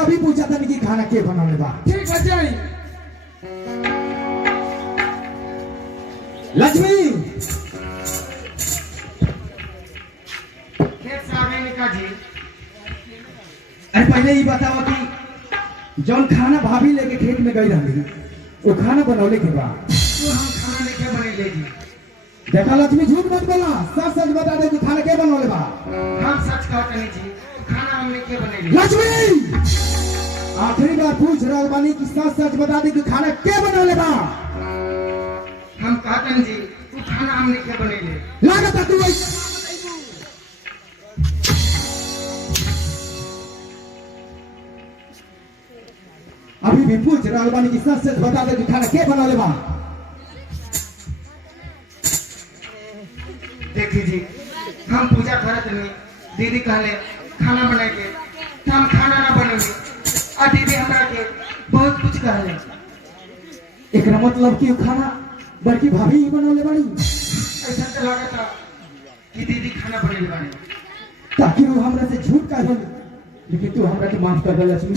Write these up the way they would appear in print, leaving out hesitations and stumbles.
अभी पूछा था कि खाना के बनाने बा। ठीक है जाई। लक्ष्मी खेत से आवे निका जी। अरे पहले ही बताओ कि जौन खाना भाभी लेके खेत में गई रही वो खाना बनौले के बाद तो हम खाना लेके बने ले जी। देखा लक्ष्मी झूठ मत बोला, सच सच बता दे कि खाना के बनौले बा। हम सच कहते नहीं जी, खाना हम लेके बने ले। लक्ष्मी आखिरी बार पूछ रहा बानी कि सच सच बता दे कि खाना के बनौले बा। हम कहते नहीं जी, तू खाना हम लेके बने ले। लागत है तू अभी भी पूछ रहा बानी कि सच सच बता दे कि खाना के बनौले बा। देखिए जी, हम पूजा करत नहीं, दीदी कहले खाना बनाए के, तो हम खाना ना बनेंगे। और दीदी हमरा के बहुत कुछ कहले। एक मतलब कि खाना बड़की भाभी ही बनौले बाड़ी। ऐसा तो लगा था कि दीदी खाना बने बाड़ी। ताकि वो हमरा से झूठ कह दे, लेकिन तू हमरा के माफ कर दे लक्ष्मी।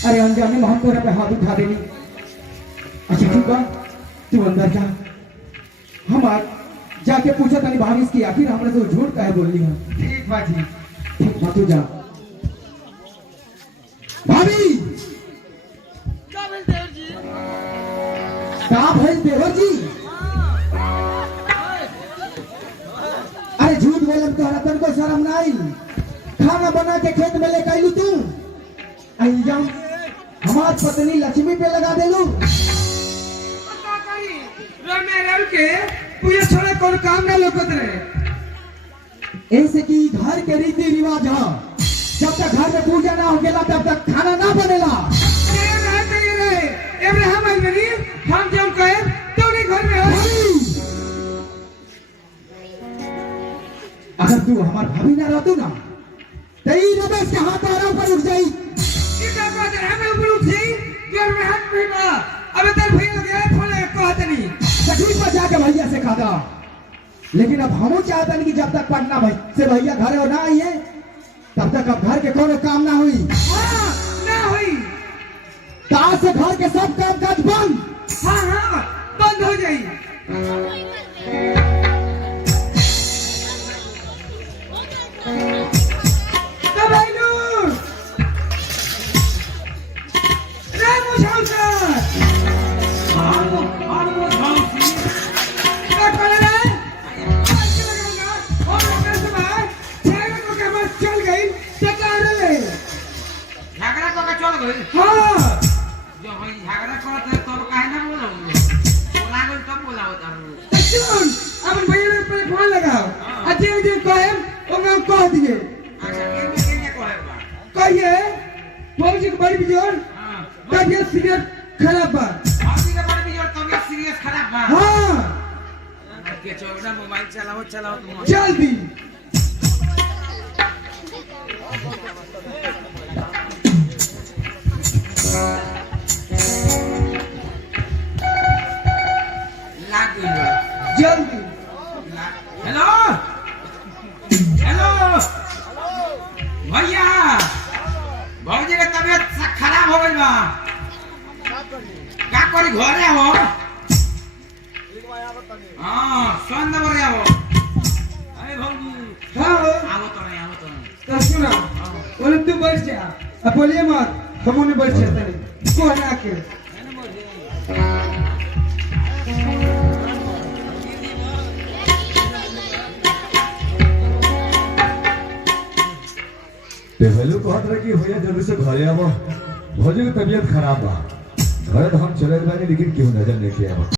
अरे अनजाने में हम तोरा पे हाथ उठा देनी। अच्छा ठीक बा, तू अंदर जा, हम आज जाके पूछा तनी भाभी की आखिर हमरा से झूठ काहे बोलली है। ठीक बा जी। ठीक बा, तू जा। भाभी क्या बोल देवर जी? का भइल देवर जी? अरे झूठ बोलम तोहरा तनको शर्म ना आई? खाना बना के खेत में लेके आइलू तू, इल्जाम हमार पत्नी लक्ष्मी पे लगा देलू। के पूजा छोड़े कोई काम ना लोकत रहे। ऐसे कि घर के रीति रिवाज है, जब तक घर में पूजा ना हो गेला तब तक खाना ना बनेला। हम जब कहे तो नहीं घर में हो। अगर तू हमार भाभी ना रहतू ना तो ई रमेश के हाथ आराम पर उठ जाई। अबे तेरे भैया लगे फोन कहते नहीं तकलीफ में जाके भैया से खाता। लेकिन अब हम चाहते नहीं कि जब तक पटना भाई से भैया घर और ना आइए तब तक अब घर के कोनो काम ना हुई। ना हुई तो आज से घर के सब काम काज बंद। हाँ बंद हो जाई। खराब बात मोबाइल चलाओ चलाओ जल्दी। जल्दी। हेलो हेलो भैया, भौजी का तबीयत खराब हो गई बा। का करी घरे हो? हाँ सोन नंबर आओ। अरे भौजी हाँ हो आओ तो नहीं आओ तो नहीं। तो सुना बोले तू बैठ जा, अब बोलिए मत, हम उन्हें बैठ जाते नहीं को हटा के। हेलो कहत रहे कि भैया जल्दी से घरे आवा, भौजी की तबीयत खराब बा। घर तो हम चले बानी लेकिन क्यों नजर नहीं किया।